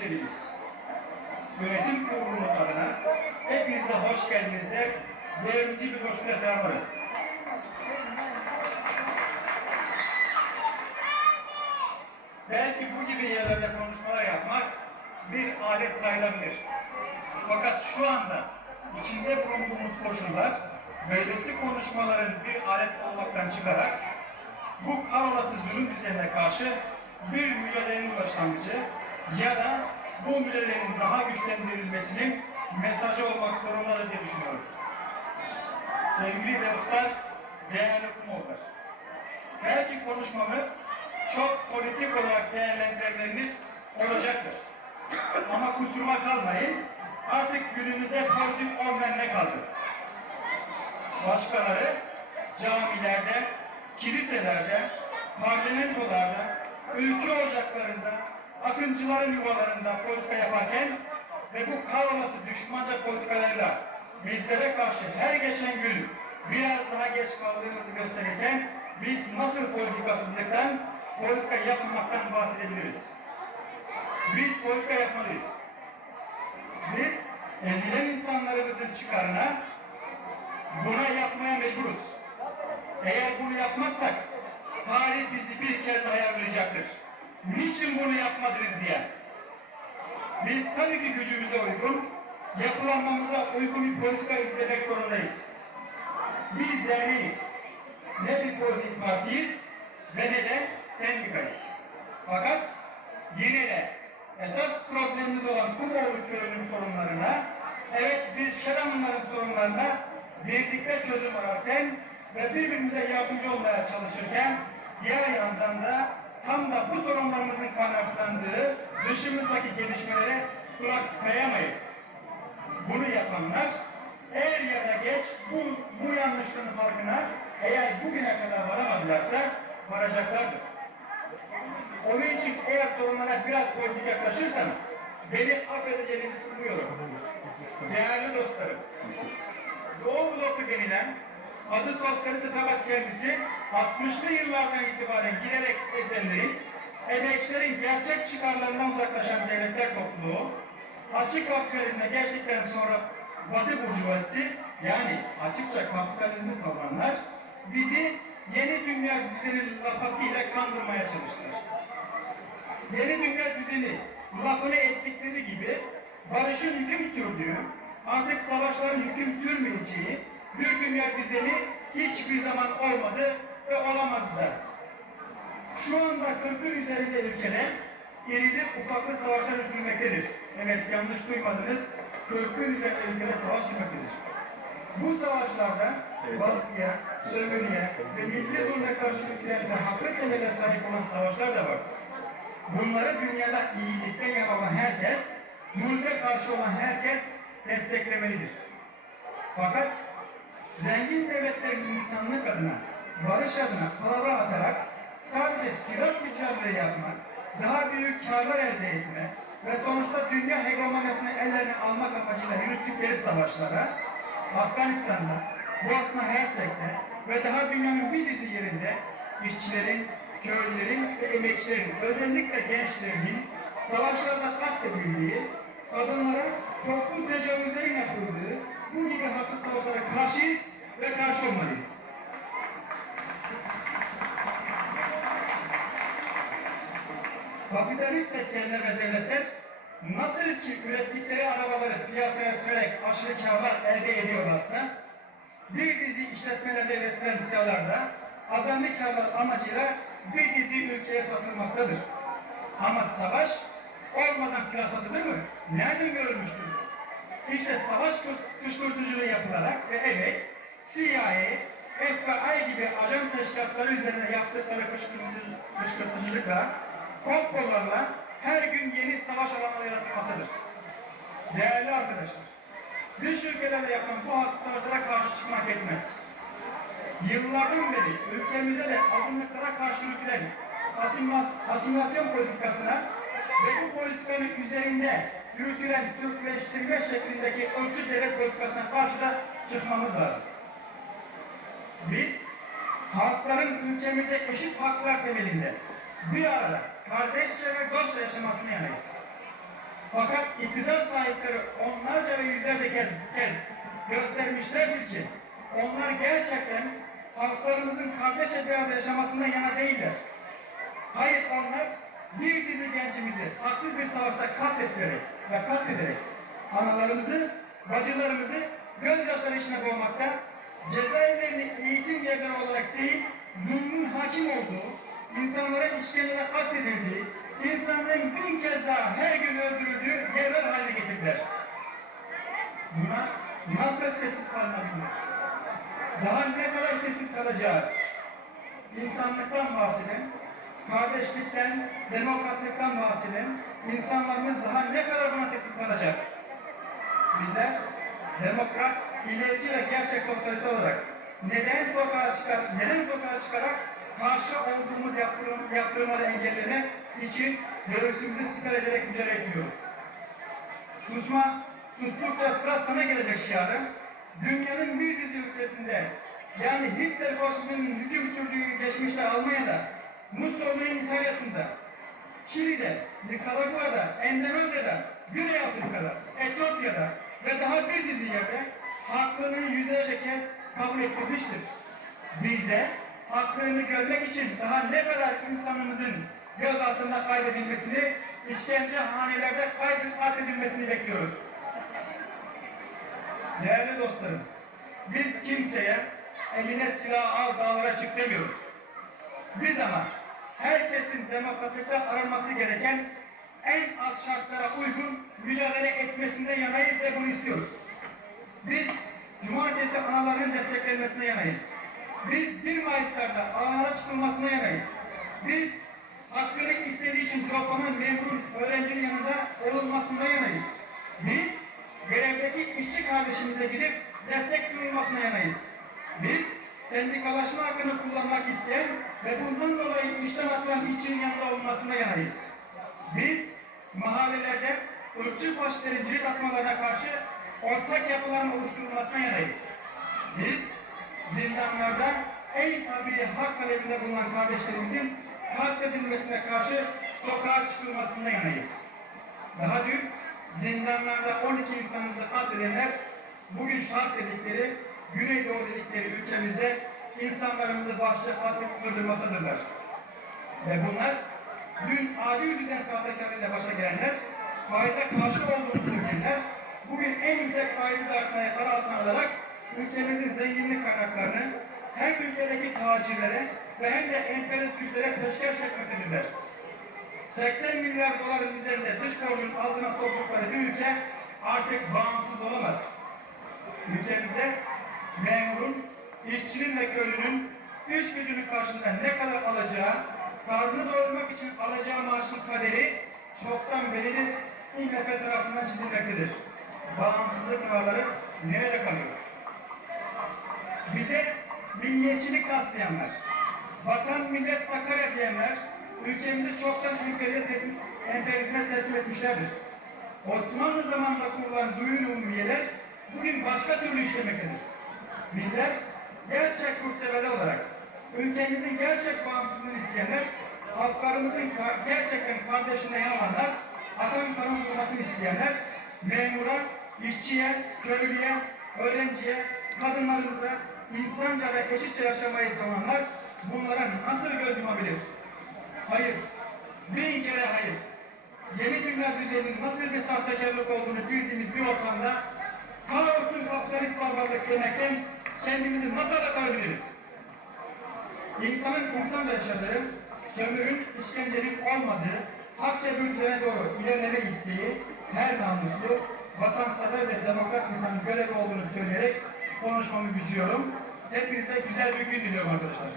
gençlerimiz. Yönetim kurulumuz adına hepinize hoş geldiniz der. Devrimci bir coşkuyla selamlarım. Belki bu gibi yerlerde konuşmalar yapmak bir alet sayılabilir. Fakat şu anda içinde bulunduğumuz koşullar meclisi konuşmaların bir alet olmaktan çıkarak bu kahrolası zulüm düzenine karşı bir mücadelenin başlangıcı ya da bu mücadelenin daha güçlendirilmesinin mesajı olmak zorundadır diye düşünüyorum. Sevgili dostlar, değerli kumollar. Belki konuşmamı çok politik olarak değerlendirmeleriniz olacaktır. Ama kusuruma kalmayın, artık günümüzde politik olmayan ne kaldı? Başkaları camilerde, kiliselerde, parlamentolarda, ülke ocaklarında, akıncıların yuvalarında politika yaparken ve bu kahrolası düşmanca politikalarla bizlere karşı her geçen gün biraz daha geç kaldığımızı gösterirken biz nasıl politikasızlıktan, politika yapmamaktan bahsedebiliriz? Biz politika yapmalıyız. Biz ezilen insanlarımızın çıkarına buna yapmaya mecburuz. Eğer bunu yapmazsak tarih bizi bir kez daha yargılayacaktır. Niçin bunu yapmadınız diye. Biz tabii ki gücümüze uygun, yapılanmamıza uygun bir politika izlemek zorundayız. Biz derneğiz. Ne bir politik partiyiz ve ne de sendikayız. Fakat yine de esas problemimiz olan Kumoğlu köyünün sorunlarına, evet biz Şeranlıların sorunlarına birlikte çözüm ararken ve birbirimize yardımcı olmaya çalışırken diğer yandan da tam da bu sorunlarımızın kaynaklandığı dışımızdaki gelişmelere kulak kayamayız. Bunu yapanlar er ya da geç bu, bu yanlışlığın farkına eğer bugüne kadar varamadılarsa varacaklardır. Onun için eğer sorunlara biraz politik yaklaşırsanız beni affedeceğinizi umuyorum. Değerli dostlarım, Doğu bloku denilen adı sosyalist fakat kendisi 60'lı yıllardan itibaren giderek ezenlerin, emekçilerin gerçek çıkarlarından uzaklaşan devletler topluluğu, açık kapitalizme geçtikten sonra Batı burjuvazisi yani açıkça kapitalizmi savunanlar bizi yeni dünya düzeni lafasıyla kandırmaya çalıştılar. Yeni dünya düzeni lafını ettikleri gibi barışın hüküm sürdüğü, artık savaşların hüküm sürmeyeceği bir dünya düzeni hiçbir zaman olmadı ve olamaz da. Şu anda 40'ın üzerinde ülkeler irili ufaklı savaşlar yürütülmektedir. Evet yanlış duymadınız. 40'ın üzerinde ülkeler savaş yürütmektedir. Bu savaşlarda baskıya, sömürüye ve milli zulme karşı ülkelerde haklı temele sahip olan savaşlar da var. Bunları dünyada iyilikten yana olan herkes, zulme karşı olan herkes desteklemelidir. Fakat zengin devletlerin insanlık adına, barış adına palavra atarak sadece silah mücadele yapmak, daha büyük karlar elde etme ve sonuçta dünya hegemonyasını ellerine almak amacıyla yürüttükleri savaşlara Afganistan'da, Bosna Hersek'te ve daha dünyanın bir dizi yerinde işçilerin, köylülerin ve emekçilerin, özellikle gençlerin savaşlarda katledildiği, kadınlara toplum tecavüzlerin yapıldığı bu gibi haksız savaşlara karşıyız ve karşı olmalıyız. Kapitalist tekeller ve devletler nasıl ki ürettikleri arabaları piyasaya sürerek aşırı karlar elde ediyorlarsa bir dizi işletmelerde üretilen silahlar da azami karlar amacıyla bir dizi ülkeye satılmaktadır. Ama savaş olmadan silah satılır mı? Nerede görülmüştür? İşte savaş kışkırtıcılığı yapılarak ve evet CIA, FBI gibi ajan teşkilatları üzerine yaptıkları kışkırtıcı, kışkırtıcılıkla, komplolarla her gün yeni savaş alanları yaratmaktadır. Değerli arkadaşlar, dış ülkelerde yapılan bu haksız karşı çıkmak etmez. Yıllardan beri ülkemizde de azınlıklara karşı asimilasyon, asimilasyon politikasına ve bu politikanın üzerinde yürütülen Türkleştirme şeklindeki ölçü devlet politikasına karşı da çıkmamız lazım. Biz halkların ülkemizde eşit haklar temelinde bir arada kardeşçe ve dostça yaşamasını yanayız. Fakat iktidar sahipleri onlarca ve yüzlerce kez, kez göstermişlerdir ki onlar gerçekten halklarımızın kardeşçe bir arada yaşamasından yana değiller. Hayır onlar bir dizi gencimizi haksız bir savaşta katlettirerek ve katlederek analarımızı, bacılarımızı gözyaşları içine boğmakta, cezaevlerini eğitim yerleri olarak değil, zulmün hakim olduğu, insanların işkenceyle katledildiği, insanların bin kez daha her gün öldürüldüğü yerler haline getirdiler. Buna nasıl sessiz kalmalıyız? Daha ne kadar sessiz kalacağız? İnsanlıktan bahseden, kardeşlikten, demokratlıktan bahseden insanlarımız daha ne kadar buna sessiz kalacak? Bizler demokrat, ilerici ve gerçek sosyalist olarak neden sokağa çıkar, neden sokağa çıkarak karşı olduğumuz yaptırım, yaptırımları engellemek için göğsümüzü siper ederek mücadele ediyoruz. Susma, sustukça sıra sana gelecek şiarı, dünyanın bir dizi ülkesinde, yani Hitler faşizminin hüküm sürdüğü geçmişte Almanya'da, Mussolini'nin İtalya'sında, Şili'de, Nikaragua'da, Endonezya'da, Güney Afrika'da, Etiyopya'da ve daha bir dizi yerde hakkını yüzlerce kez kabul ettirmiştir. Biz de haklarını görmek için daha ne kadar insanımızın göz altında kaybedilmesini, işkence hanelerde kaybedilmesini bekliyoruz. Değerli dostlarım, biz kimseye eline silah al dağlara çık demiyoruz. Biz ama herkesin demokratikte aranması gereken en az şartlara uygun mücadele etmesinden yanayız ve bunu istiyoruz. Biz cumartesi analarının desteklenmesine yanayız. Biz 1 Mayıs'larda alanlara çıkılmasına yanayız. Biz hakkını istediği için toplanan memur öğrencinin yanında olunmasına yanayız. Biz görevdeki işçi kardeşimize gidip destek duyulmasına yanayız. Biz sendikalaşma hakkını kullanmak isteyen ve bundan dolayı işten atılan işçinin yanında olmasına yanayız. Biz mahallelerde ırkçı faşistlerin cirit atmalarına karşı ortak yapıların oluşturulmasına yanayız. Biz zindanlarda en tabi hak talebinde bulunan kardeşlerimizin katledilmesine karşı sokağa çıkılmasına yanayız. Daha dün zindanlarda 12 insanımızı katledenler bugün şart dedikleri, Güneydoğu dedikleri ülkemizde insanlarımızı başta katledip öldürmektedirler. Ve bunlar dün adi yüzden sahtekarıyla başa gelenler, faize karşı olduğunu söyleyenler, bugün en yüksek faizi dağıtmaya para altına alarak ülkemizin zenginlik kaynaklarını hem ülkedeki tacirlere ve hem de emperyalist güçlere peşkeş etmektedirler. 80 milyar doların üzerinde dış borcun altına soktukları bir ülke artık bağımsız olamaz. Ülkemizde memurun, işçinin ve köylünün iş gücünün karşılığında ne kadar alacağı, karnını doyurmak için alacağı maaşın kaderi çoktan belirli IMF tarafından çizilmektedir. Bağımsızlık bağları nerede kalıyor? Bize milliyetçilik taslayanlar, vatan millet Sakarya diyenler, ülkemizi çoktan ülkeye teslim, emperyalizme teslim etmişlerdir. Osmanlı zamanında kurulan duyun umumiyeler bugün başka türlü işlemektedir. Bizler gerçek yurtseverler olarak ülkemizin gerçek bağımsızlığını isteyenler, halklarımızın gerçekten kardeşine yananlar, akan kanun bulmasını isteyenler, memura, işçiye, köylüye, öğrenciye, kadınlarımıza, insanca ve eşitçe yaşamayı savunanlar bunlara nasıl göz yumabilir? Hayır, bin kere hayır. Yeni dünya düzeninin nasıl bir sahtekarlık olduğunu bildiğimiz bir ortamda kaosun kapitalist barbarlık demekten kendimizi nasıl akabiliriz? İnsanın insanca yaşadığı, sömürün, işkencenin olmadığı, bir düzene doğru ilerleme isteği her namuslu, vatansever ve demokrat insanın görevi olduğunu söyleyerek konuşmamı bitiriyorum. Hepinize güzel bir gün diliyorum arkadaşlar.